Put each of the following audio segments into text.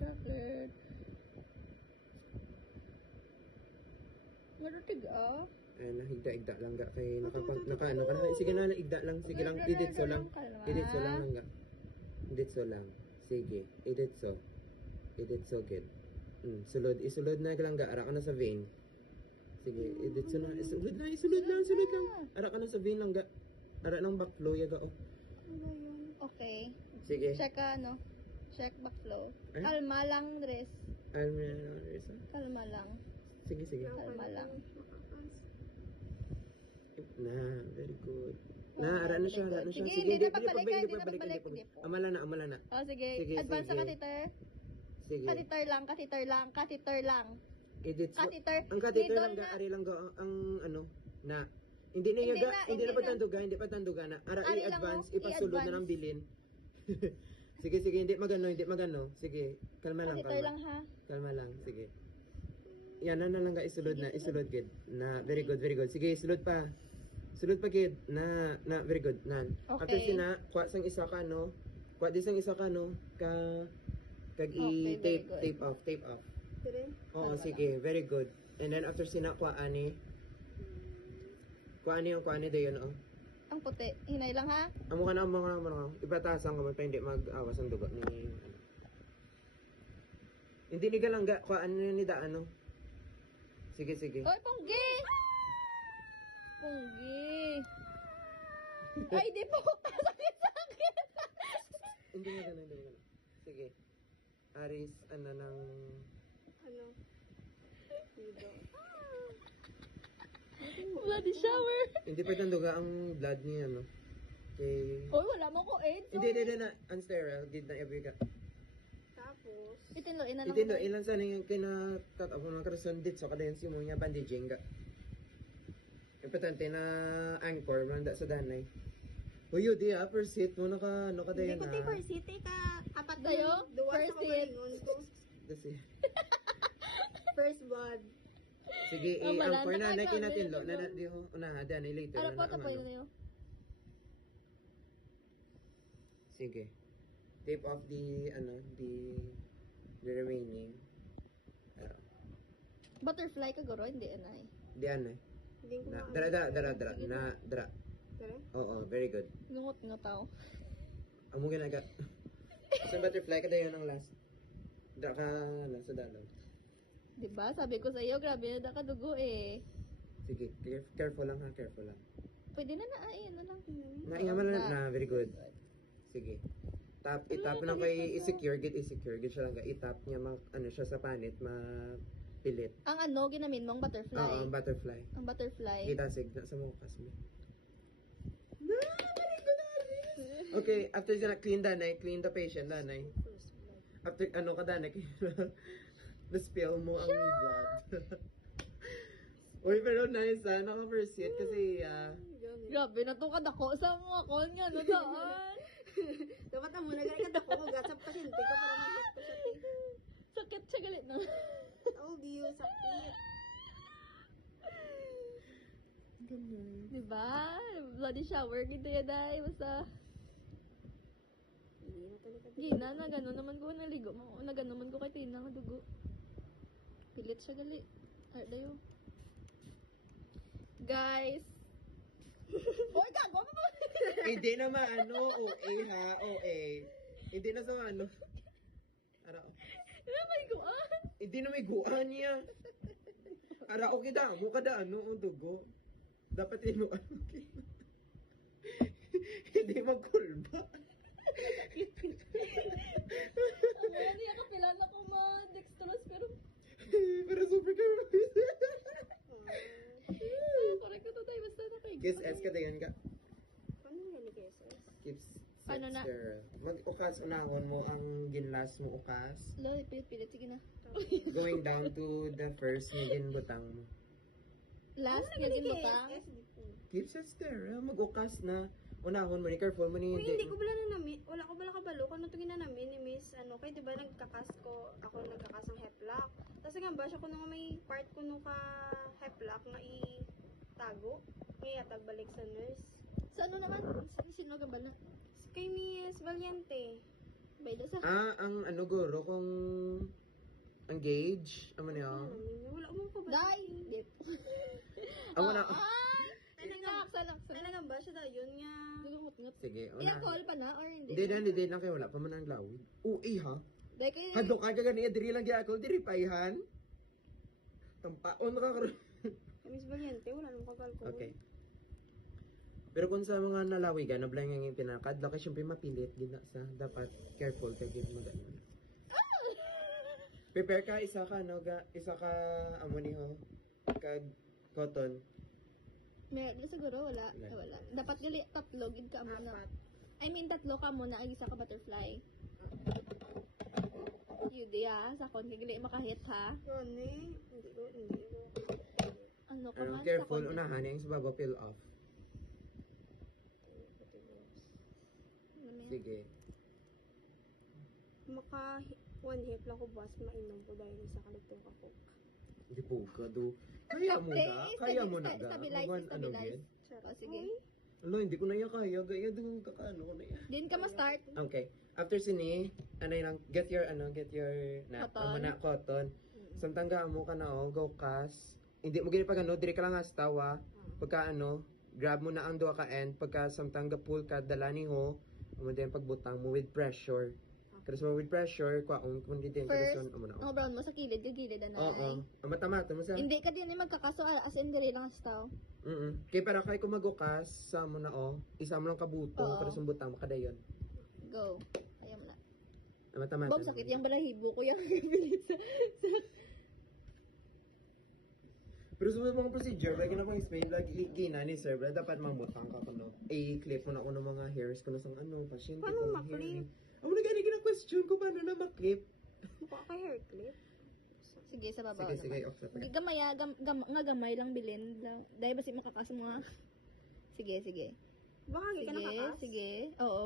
Chocolate. Marutig ah. Ayan, nahigda-igda lang ga kay naka. Sige na, igda lang. Sige lang, iditso lang. Iditso lang lang ga. Iditso lang. Sige, iditso. Iditso good. Isulod na lang ga. Ara ka na sa vein. Sige, iditso na. Isulod lang. Ara ka na sa vein lang ga. Ara nang backflow yaga oh. Okay. Sige. Check ano? Check backflow. Eh? Kalma lang, Dres. Kalma lang. Sige. Kalma lang. Na, very good. Na, ara na siya. Sige, hindi na pagbalik. Amala na. Oh, sige. Sige, Advance sa catheter. Sige. Catheter lang. Edit. Catheter. Ang catheter Needle lang na. ari lang ang ano na hindi na pa tanduga na. Ara Ari lang, i-advance, oh. ipasulod na ng bilin. Sige, hindi magano. Sige, kalma lang. Catheter lang ha. Kalma lang, sige. Yan na lang ga isulod gid. Na very good. Sige, sulod pa kid. Na very good. Nan. Okay. After sina, kwa sang isa ka no. Kwa di sang isa ka no kag Okay, very tape off. Oo, sige, very good. And then after sina kwa ani dayon oh. Ang puti. Hinay lang ha. Amo ka na. Ibatasan ko pa hindi mag-awas ang dugo ni ano. Hindi ni galangga kwa ano ni da ano. Sige. Oy, Punggi! Ay, di po. Sakit. Hindi nga ganun. Sige. Aris, ano nang... Bloody shower. Hindi pa tanduga ang blood niya, no? Okay. Oy, wala mo ko AIDS. Hindi na. Unsterile. Did na every ka. Tapos? Itinloin na lang. Ilan sana yung kinatatabon ng karasundit. So, kada yung simong niya bandaging ka. Importante na anchor, manda sa danay. Uy, di first hit mo naka dayan na. Hindi ko first hit, apat Tayo? First hit. Kasi, First blood. sige, Malanda anchor na, ka, natin lo. ganun. Danay later. Ano po ito pa yun na yun? Sige. Tape off the remaining. Butterfly ka guro, hindi anay. Di ano. Hindi ko Na, maano. dra. Tara. Oo, very good. Ngungot nga tao. Amo ginaga. Sa butterfly kada yun ang last. Dra ka sa dalang. Diba? Sabi ko sa iyo, grabe na kadugo eh. Sige, careful lang. Pwede na ayan na lang. Naingaman na, very good. Sige. Itap na kay i-secure siya lang itap niya siya sa panit pilit. Ang ano, ginamin mong butterfly. Oo, ang butterfly. Ang butterfly. Kita signa sa mga kas mo. Okay, after clean the patient, danay. After ka danay, na-spill mo ang blood. Uy, pero nice naka-first hit kasi, Grabe, natukad ako sa mga call nga, no, daan. Dapat mo na ganyan ako kung gasap pasyente ko para makita ko siya. Sakit siya galit na. Told you, sakit. Ganun. Diba? Bloody shower, gito yan ay. Basta, Hindi na talaga. gina na gano'n naman ko naligo. Na gano'n naman ko kay Tina nga dugo. Pilit siya gali. Dayo. Guys. Hoy, gago mo ba? hindi naman OA ha, OA. Hindi na sa Ara, Ano ba iguan? hindi na may guan niya. Ara, okay da, mo kada ang dugo. Dapat mo hindi magkulba. Wala niya kapilan ako ma-dextrose pero Pero super nervous. correct ko to tayo. Basta nakaigo. Kiss S ka dayan ka. Paano nga ni KSS? Keeps Ano na? Mag-ukas unahon mo ang ginlas mo ukas. Lo, pilit-pilit. Sige na. Going down to the first ngin butang mo. Last nga din butang. Keeps it there. Mag-ukas na. Unahon mo ni careful mo ni Uy, hindi ko bala na namin. Wala ko bala kabalo. Kung ito namin ni Miss, kaya diba nagkakas ko, ako nagkakas ng heplock. Tapos nga ba, siya ko nung may part ko nung ka heplock na itago. Ngayon, tagbalik sa nurse. Sa ano naman? Sino ka ba na? Kay Miss Valiente. Bay do sa. Ang ano guro kung ang gauge, amo niyo. Wala mo pa ba? Day! Dip. Amo na. Ay! Salak. Talagang ba siya daw yun nga? Ngungot-ngut. Sige, Iya, una. call pa na or hindi? Hindi lang kayo wala pa man ang lawid. Ha? Day kayo. Hadlok ka gani diri lang gyud ako diri paihan. Tampaon ka karon. Miss Valiente, wala nang pag-alcohol. Okay. Pero kung sa mga nalawigan, nablang yung pinakad, laki siyempre mapilit, gina sa dapat careful kay gid mo ganun. Prepare ka isa ka amo ni ho kag cotton. Meron siguro wala. Wala. Dapat gali tatlo gid ka mo na. I mean tatlo ka mo na ag isa ka butterfly. Yun sa kon kay gali makahit ha. Yun eh. Hindi ko. Ano ka man Careful, sa kon. unahan yung sa baba peel off. Sige. Maka one hip lang ko bus mainom po dahil isa kalitong kapok. Hindi po ka do. Kaya mo na. Kaya mo na ga. Stabilize. Gid? O, sige. Ano, hindi ko na iya kaya. Gaya doon kakaano ko na iya. Din ka ma-start. Okay. After sini, lang, get your Cotton. cotton. Samtang mo ka na go kas. Hindi mo gini pag dire ka lang astawa. Pagka grab mo na ang duha ka end. Pagka samtang pull ka, dalani ho. Amo din pagbutang mo with pressure. Kasi with pressure, kung hindi din First, na. brown mo sa kilid, anay. Oo. Mata-mata mo sa. Hindi ka din magkakaso, as in dali lang staw. Kaya para kay kumagukas, sa mo na isa mo lang kabutong, Oo. para sumbutang makadayon. Go. Ayaw mo na. Mata-mata. Bob, sakit yung balahibo ko yung bilit sa... Pero sa mga procedure, lagi na pang explain, lagi gina ni sir, dapat mambutang ka kuno. I-clip mo na kuno mga hairs kuno sa pasyente. Paano kung ma-clip? Amo na gani question ko paano na ma-clip. Mukha kay hair clip. Sige, sa babaw Sige, naman. off sa Sige, gamay lang bilin. Dahil ba si makakaso mga... Sige. Baka hindi ka nakakas. Sige. Oo.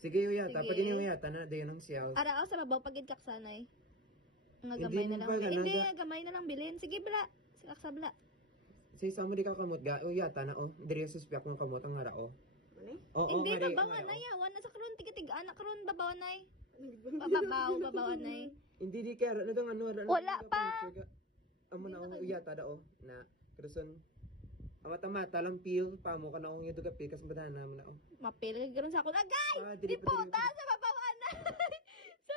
Sige, uyata. Sige. Pag inuyata na, dayon ang siyaw. Ara sa babaw pagid kaksanay. Nga Hindi gamay na mo lang ba bilin. ganun, Hindi, ga- gamay na lang bilin. Sige, bala. Sa bala. Sa mo di ka kamot, uyata na, Diri sa spiak ng kamot, ang hara, Ano eh? Hindi, ngari, babaw ngara, anay. Awan na sa karon tiga-tiga anak karon babaw anay. Babaw anay. Hindi di kaya, na dong Wala pa. Amo na, uyata da, na, karuson, mata-mata lang peel, pa mo ka na, yung duga peel, kas badana mo na, Mapil ka karon sa akon. Agay! diri Di puta sa babaw anay. Sa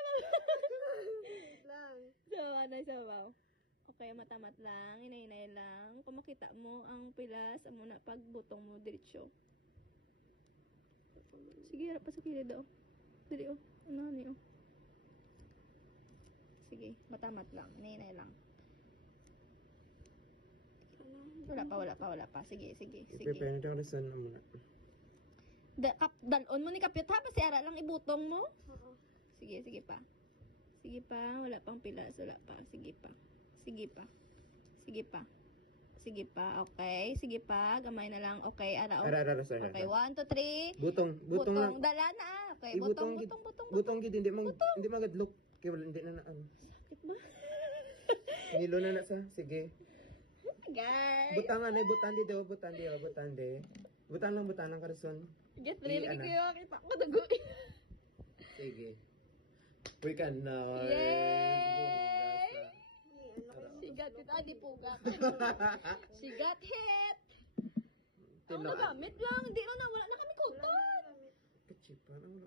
Lang. sa babaw. Okay, matamat lang, inay lang. Kung makita mo ang pilas, amo na pagbutong mo diretsyo. Sige, harap pa sa kilid Dili Ano ni Sige, matamat lang, inay lang. Wala pa. Sige. Prepare na daw na son, amo na. Dalon mo ni kapit ha, basi ara lang ibutong mo. Oo. Sige pa. Wala pang pilas, wala pa. Sige pa, okay. Sige pa, gamay na lang. Okay, ara. Ara, sir. Okay, 1, 2, 3. Butong lang. Dala na. Okay, Ibutong butong. Butong gid hindi magadlok. Kaya wala hindi na ano. Sakit ba? Nilo na sa. Sige. Guys. Butangan ay butandi. Butang lang karason. Get ready Ano? ko kita ko dugo. Sige. We can now. Yay! Ano She got it. Adi puga. She got hit. Ang Tino. nagamit lang. Hindi na wala na kami kuton. Kachipan ang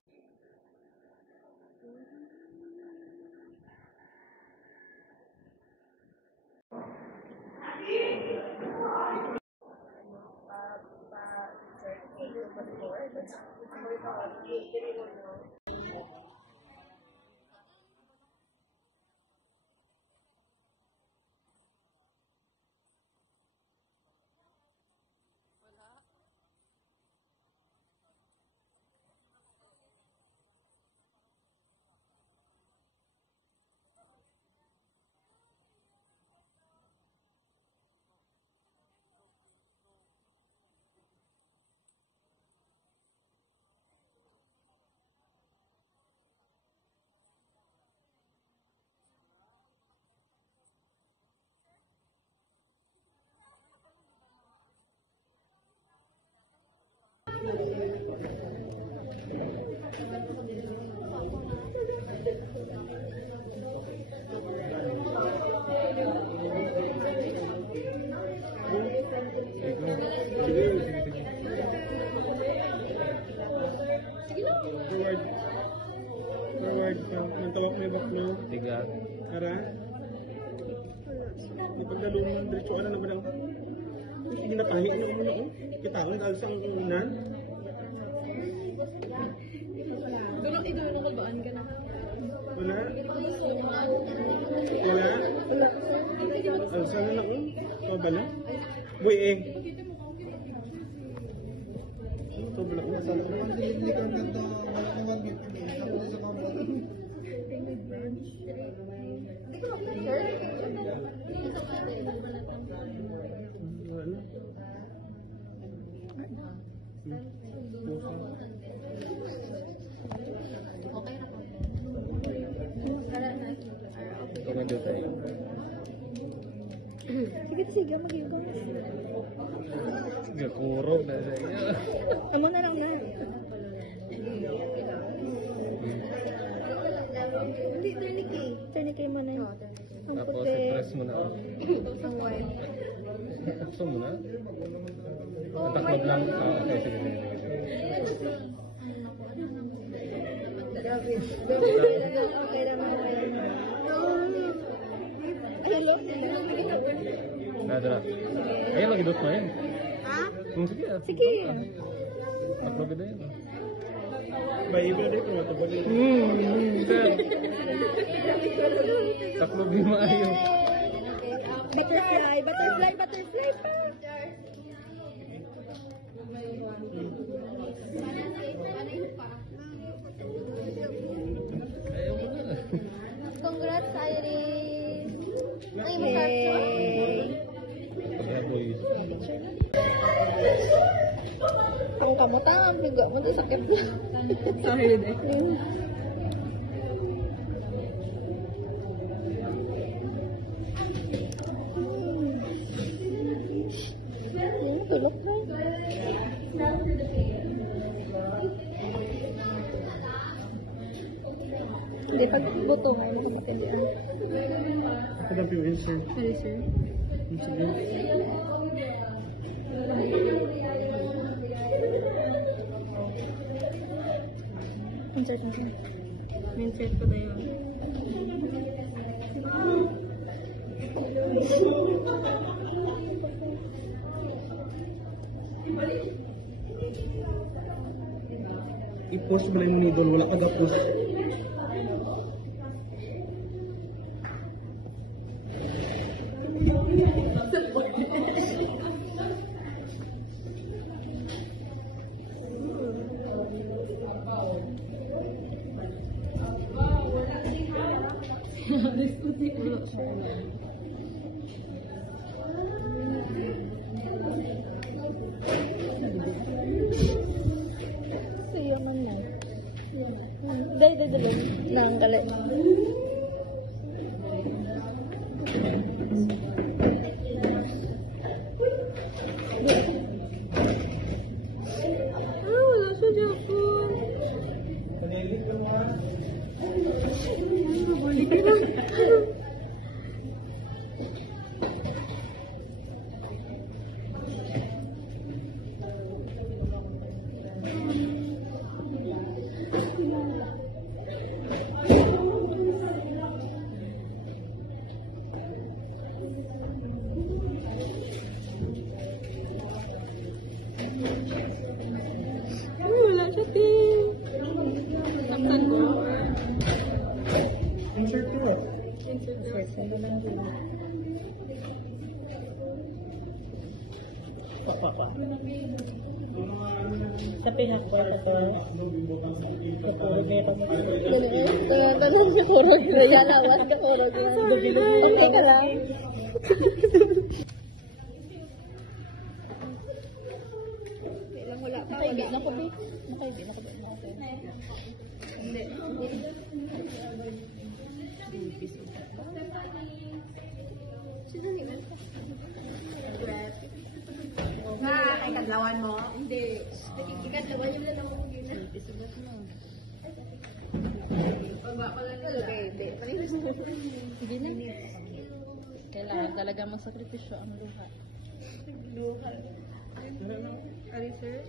may baklo. Tiga. Ara. Di pagdalo mo ng diretso ano naman ang sige na pahi ano mo noon. Kita ko dahil sa ang unan. Tulog idulong ko baan ka na? Wala. Wala. Ang sana na un. Pabala. Boy eh. Ito bala ko sana. Ano? Tumado tayo. Sige, mag-iwan. Gakurog na sa iyo. Amo na lang na. Hindi, tourniquet. Tourniquet mo na yun. Ang Tapos puti. i-press mo na. Ang white. Gusto mo na? Taklob lang. Okay, sige. Grabe. Okay naman. Hello? Nadra. Ayun, mag-idot mo yun. Ha? Sige. Sige. Taklob na yun. Bayi ba din ko tabali. Sir. Taklob yung maayo. Butterfly pa. Ayaw mo na. Congrats, Iris. Ay, Hey. Kaya boy. Ang kamutangan, bigo mo di sakit na. Sorry din. Tulog na. Hindi, pag buto nga, makapatindihan. Ako ba piwin sir? Sorry, sir. Sige. Insert mo siya. Insert ko na yun. I-push mo lang yung needle, wala ka ga-push. Siya man lang. Dali. Nang galit. Wala siya dyan po. Wala siya, Tim. Saktan ko. Insert ko ah. Pa. Sa pinagport ako, kapurugay pa mo. Tanong sa kurog. Raya lawas ka kurog. Okay ka lang. Wala pa. Nakaibig na ko, Bi. Nakaibig na ko. Ay, kadlawan mo? Hindi. Ikadlawan yung lang akong gina. Hindi na. Kailangan talaga magsakripisyo ang luha. Ari, sir?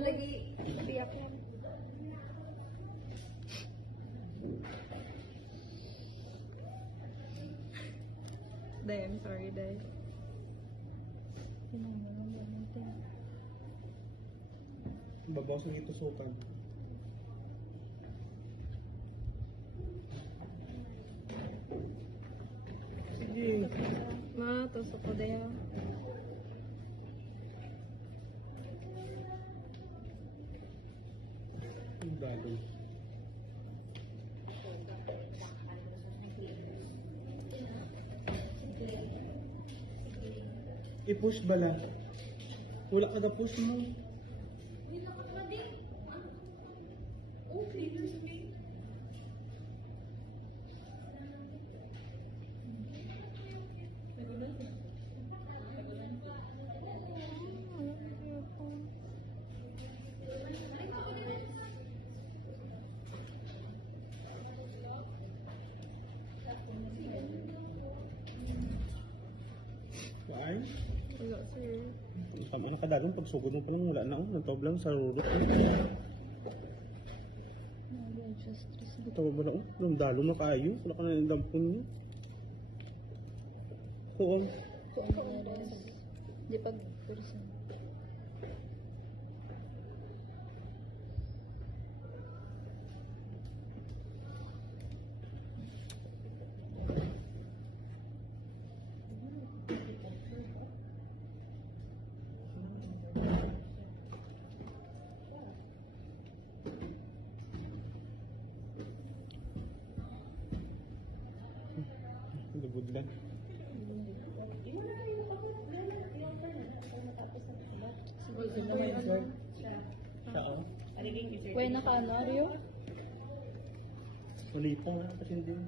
lagi tiyak yan. Day, I'm sorry, Day. Babawas ng itusukan. Sige. Ma, tusok ko, Day. Ang dalo. I-push bala. Wala ka na push mo. Ay, Wala, sir. tama na kadagan. Pag sugod mo pa lang, wala na. Nagtawag lang sa rurot. Tawag ba na? Nung dalo na kayo. Wala ka na yung dampon niya. Oo. Di pag person. Lubod lang. Saan? Why naka-ano, Aryo? Mali pa nga. Kasi hindi mo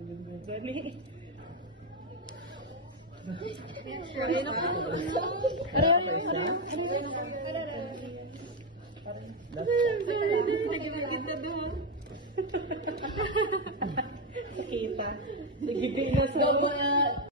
Kita. Sige,